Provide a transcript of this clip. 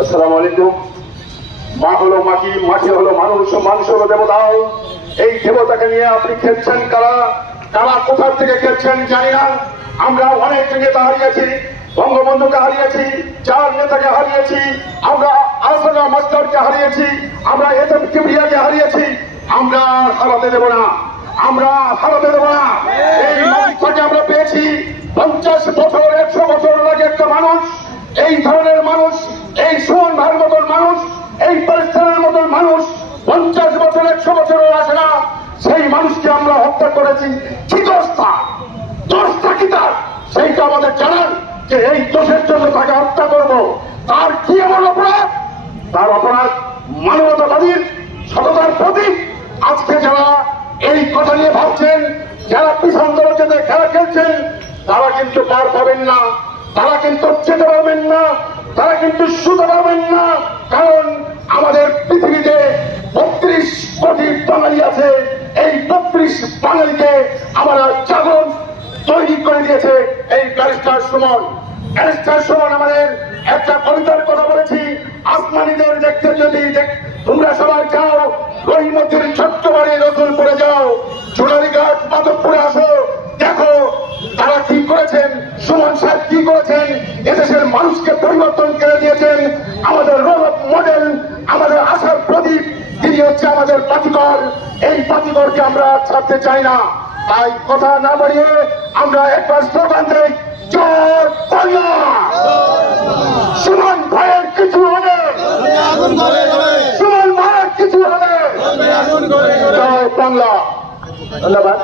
আসসালামু আলাইকুম। মা হলো মাটি, মাটি হলো মানুষ, মানুষ হলো দেবতা। এই দেবতাকে নিয়ে আপনি খেলছেন কারা? কারা কোথা থেকে খেলছেন জানি না। আমরা অনেক নেতা হারিয়েছি, বঙ্গবন্ধুকে হারিয়েছি, 4 নেতাকে হারিয়েছি, আমরা আসাদা মাস্টারকে হারিয়েছি, আমরা এতম কিবরিয়াকে হারিয়েছি। আমরা হারাতে দেব না, আমরা হারাতে দেব না। এই মানুষটাকে আমরা পেয়েছি 50 বছর 100 বছর লাগে একটা মানুষ, এই ধরনের মানুষ, এই সুমন ভাইয়ের মতন মানুষ, এই পরিস্থানের মতন মানুষ 50 বছর 100 বছরও আসে না। সেই মানুষকে আমরা হত্যা করেছি। কি দোষটা কি তার? সেইটা আমাদের জানান যে এই দোষের জন্য তাকে হত্যা করব। তার কি এমন অপরাধ? তার অপরাধ মানবতাবাদীর সততার প্রতীক। আজকে যারা এই কথা নিয়ে ভাবছেন, যারা পিছন দরজাতে খেলা খেলছেন, তারা কিন্তু পার পাবেন না, তারা কিন্তু যেতে পারবেন না, তারা কিন্তু শুতে পারবেন না। কারণ আমাদের পৃথিবীতে 32 কোটি বাঙালি আছে। এই 32 বাঙালিকে আমরা জাগরণ তৈরি করে দিয়েছে এই ব্যারিস্টার সুমন। ব্যারিস্টার সুমন আমাদের একটা কবিতার কথা বলেছি, আসমানিদের দেখতে যদি তোমরা সবাই যাও, রহিমতির ছোট্ট বাড়ি রসুলপুরে যাও, চুনারিঘাট মাধবপুরে আসো, দেখো তারা কি করেছেন, সুমন সাহেব কি করেছেন। এদেশের মানুষকে পরিবর্তন করে দিয়েছেন। আমাদের রোল মডেল, আমাদের আশার প্রদীপ, তিনি হচ্ছে আমাদের বাতিঘর। এই বাতিঘরকে আমরা ছাড়তে চাই না। তাই কথা না বাড়িয়ে আমরা একবার স্লোগান দেই, জয় বাংলা। সুমন ভাইয়ের কিছু হবে, সুমন ভাইয়ের কিছু হবে, জয় বাংলা। ধন্যবাদ।